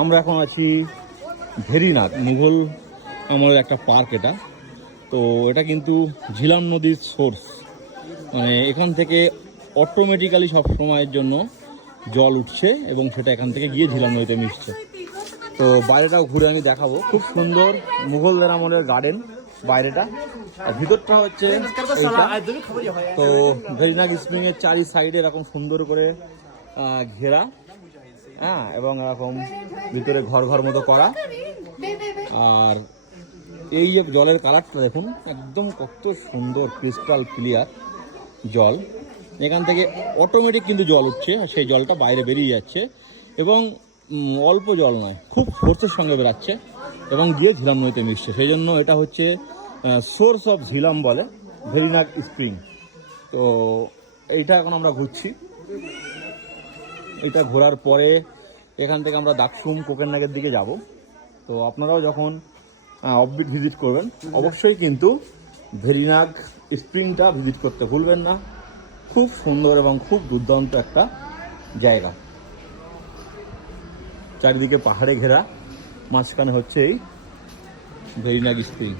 আমরা এখন আছি ভেরিনাথ মুঘল আমলের একটা পার্ক এটা। তো এটা কিন্তু ঝিলাম নদীর সোর্স। মানে এখান থেকে অটোমেটিক্যালি সব সময়ের জন্য জল উঠছে এবং সেটা এখান থেকে গিয়ে ঝিলাম নদীতে মিশছে। তো বাইরেটাও ঘুরে আমি দেখাবো। খুব সুন্দর মুঘলদের আমলের গার্ডেন বাইরেটা। আর ভিতরটা হচ্ছে তো ভেরিনাগ স্প্রিং এর চারি সাইডে এরকম সুন্দর করে ঘেরা। হ্যাঁ এবং এরকম ভিতরে ঘর ঘর মতো করা। আর এই যে জলের কালারটা দেখুন, একদম কত সুন্দর ক্রিস্টাল ক্লিয়ার জল। এখান থেকে অটোমেটিক কিন্তু জল উঠছে সেই জলটা বাইরে বেরিয়ে যাচ্ছে। এবং অল্প জল নয়, খুব ফোর্সের সঙ্গে বেরাচ্ছে। এবং গিয়ে ঝিলাম নদীতে মিশছে সেই জন্য এটা হচ্ছে সোর্স অফ ঝিলাম বলে ভেরিনাগ স্প্রিং। তো এইটা এখন আমরা ঘুরছি। এটা ঘোরার পরে এখান থেকে আমরা দাকসুম কোকেননাগের দিকে যাব। তো আপনারাও যখন অফবিট ভিজিট করবেন, অবশ্যই কিন্তু ভেরিনাগ স্প্রিংটা ভিজিট করতে ভুলবেন না। খুব সুন্দর এবং খুব দুর্দান্ত একটা জায়গা। চারিদিকে পাহাড়ে ঘেরা, মাঝখানে হচ্ছে এই ভেরিনাগ স্প্রিং।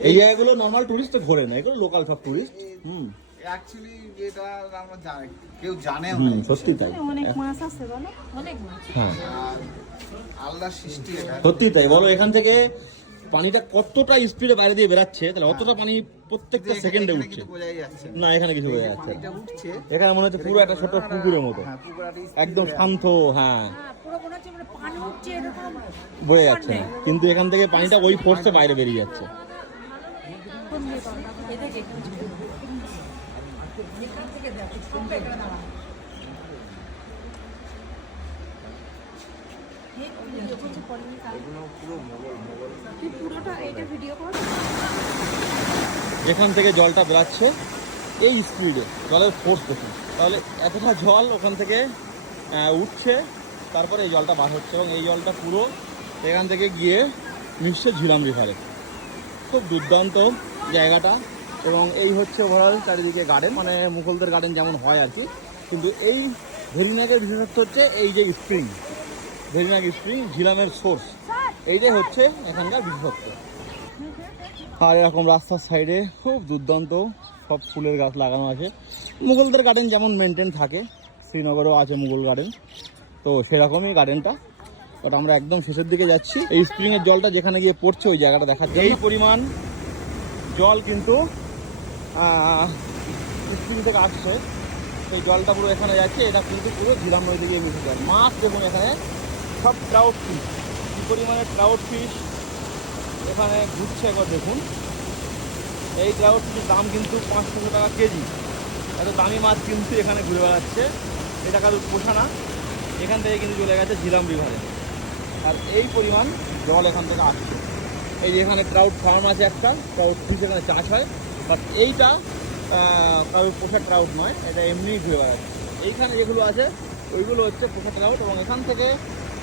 এই জায়গাগুলো নর্মাল টুরিস্ট ঘোরে না এগুলো লোকাল সব টুরিস্ট হুম। অ্যাকচুয়ালি এটা আমরা জানি কেউ জানেও না। সত্যি তাই। অনেক মাছ আছে বলো। অনেক মাছ হ্যাঁ। আল্লাহ সৃষ্টি এটা সত্যি তাই বলো এখান থেকে পানিটা কতটা স্পিডে বাইরে দিয়ে বেরাচ্ছে তাহলে অতটা পানি প্রত্যেকটা সেকেন্ডে উঠছে। না। এখানে কিছু বোঝা যাচ্ছে। এখানে মনে হচ্ছে পুরো একটা ছোট পুকুরের মতো। হ্যাঁ একদম শান্ত হ্যাঁ। হ্যাঁ মনে বোঝা যাচ্ছে না। কিন্তু এখান থেকে পানিটা ওই ফোর্সে বাইরে বেরিয়ে যাচ্ছে। এখান থেকে যেখান থেকে জলটা বেরাচ্ছে। এই স্পিডে জলের ফোর্স দেখুন। তাহলে এতটা জল ওখান থেকে উঠছে, তারপরে এই জলটা বার হচ্ছে এবং এই জলটা পুরো এখান থেকে গিয়ে মিশছে ঝিলাম রিভারে খুব দুর্দান্ত জায়গাটা এবং এই হচ্ছে ওভারঅল চারিদিকে গার্ডেন মানে মুঘলদের গার্ডেন যেমন হয় আর কি। কিন্তু এই ভেরিনাগের বিশেষত্ব হচ্ছে এই যে স্প্রিং ভেরিনাগ স্প্রিং ঝিলামের সোর্স এইটাই হচ্ছে এখানকার বিশেষত্ব। আর এরকম রাস্তার সাইডে খুব দুর্দান্ত সব ফুলের গাছ লাগানো আছে। মুঘলদের গার্ডেন যেমন মেনটেন থাকে, শ্রীনগরেও আছে মুঘল গার্ডেন তো সেরকমই গার্ডেনটা বাট আমরা একদম শেষের দিকে যাচ্ছি। এই স্প্রিংয়ের জলটা যেখানে গিয়ে পড়ছে, ওই জায়গাটা দেখাচ্ছে এই পরিমাণ জল কিন্তু স্প্রিং থেকে আসছে। সেই জলটা পুরো এখানে যাচ্ছে, এটা কিন্তু পুরো ঝিলাম নদীতে গিয়ে মিশে যায়। মাছ দেখুন এখানে সব ট্রাউট ফিশ কী পরিমাণে ট্রাউট ফিশ এখানে ঘুরছে একবার দেখুন। এই ট্রাউট ফিশের দাম কিন্তু পাঁচ ছশো টাকা কেজি। এত দামি মাছ কিন্তু এখানে ঘুরে বেড়াচ্ছে। এটা কারোর পোষা না। এখান থেকে কিন্তু চলে গেছে ঝিলাম রিভারে আর এই পরিমাণ জল এখান থেকে আসছে। এই যে এখানে ট্রাউট ফার্ম আছে একটা ট্রাউট ফিশ এখানে চাষ হয়। বাট এইটা কারোর পোষা ট্রাউট নয়, এটা এমনিই ঘুরে বেড়াচ্ছে। এইখানে যেগুলো আছে, ওইগুলো হচ্ছে পোষা ট্রাউট এবং এখান থেকে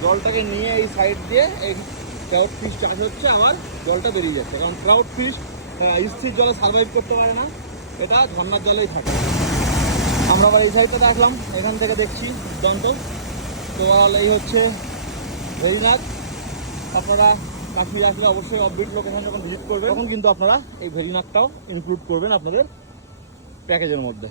জলটাকে নিয়ে এই সাইড দিয়ে এই ট্রাউট ফিশ চাষ হচ্ছে, আবার জলটা বেরিয়ে যাচ্ছে। কারণ ট্রাউট ফিশ স্থির জলে সার্ভাইভ করতে পারে না, এটা ঝর্নার জলেই থাকে। আমরা আবার এই সাইডটা দেখলাম, এখান থেকে দেখছি দুর্দান্ত তো এই হচ্ছে ভেরিনাথ। আপনারা কাশ্মীর আসলে অবশ্যই অফবিট লোকেশন যখন ভিজিট করবেন, তখন কিন্তু আপনারা এই ভেরিনাথটাও ইনক্লুড করবেন আপনাদের প্যাকেজের মধ্যে।